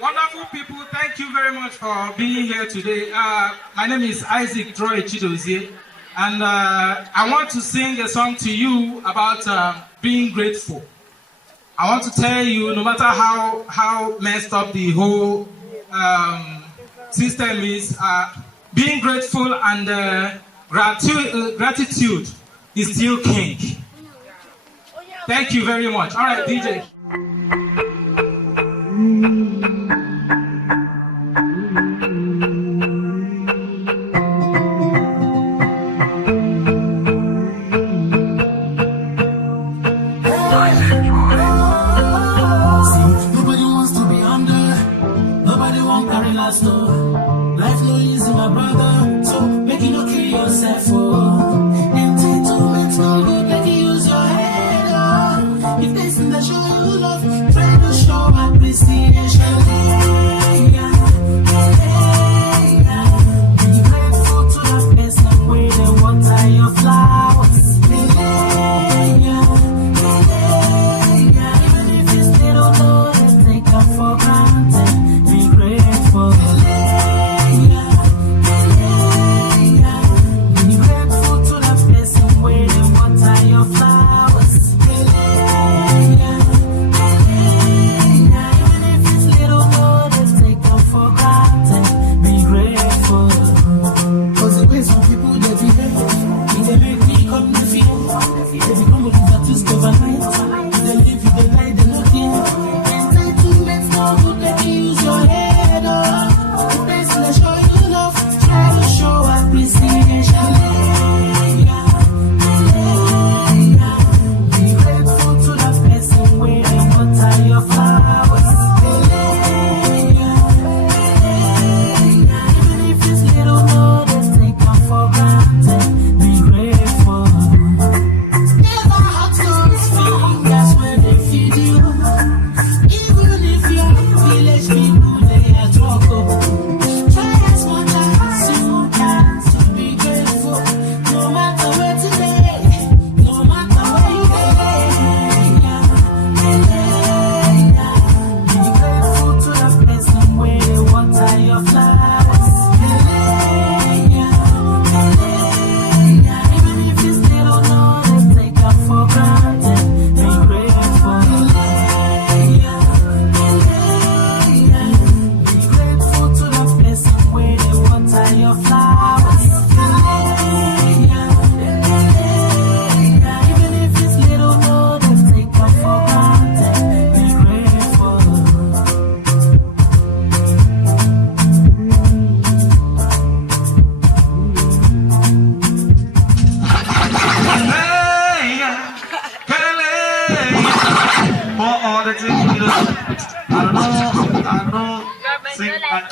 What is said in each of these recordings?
Wonderful people, thank you very much for being here today. My name is Isaac Chidozie, and I want to sing a song to you about being grateful. I want to tell you, no matter how messed up the whole system is, being grateful and gratitude is still king. Thank you very much. All right, DJ. Life no easy, my brother, so make you not kill yourself. Entitlement no good, make you use your head. If there's in the show you love, try to show appreciation. Be grateful to the person where they water your flowers. Even if it's little, don't take them for granted. Be grateful.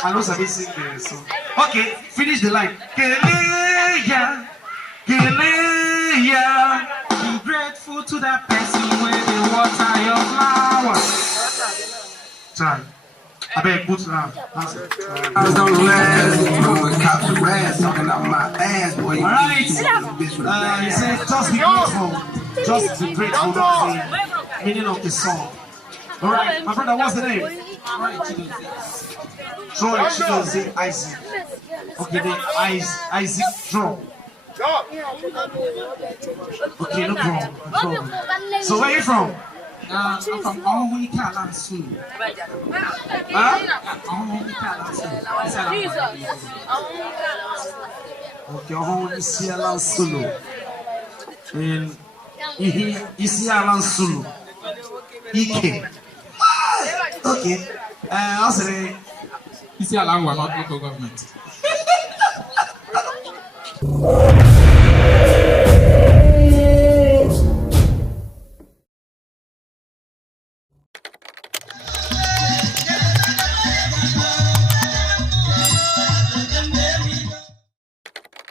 I know somebody sing there, so okay, finish the line. Kele Ya, Kele Ya. Be grateful to that person when they water your flowers. Try. I beg, put now. I was on the last, going cops the rass, talking out my ass, boy. All right. He said, just be grateful. Just be grateful. That's the meaning of the song. All right, my brother, what's the name? Troy Chidozie Isaac. Okay, then Isaac Troy. Okay, no problem. So where are you from? I'm from Enyimba School. Okay, Enyimba School. In Enyimba School. Ike. Okay. I'll say. Enyimba, not local government.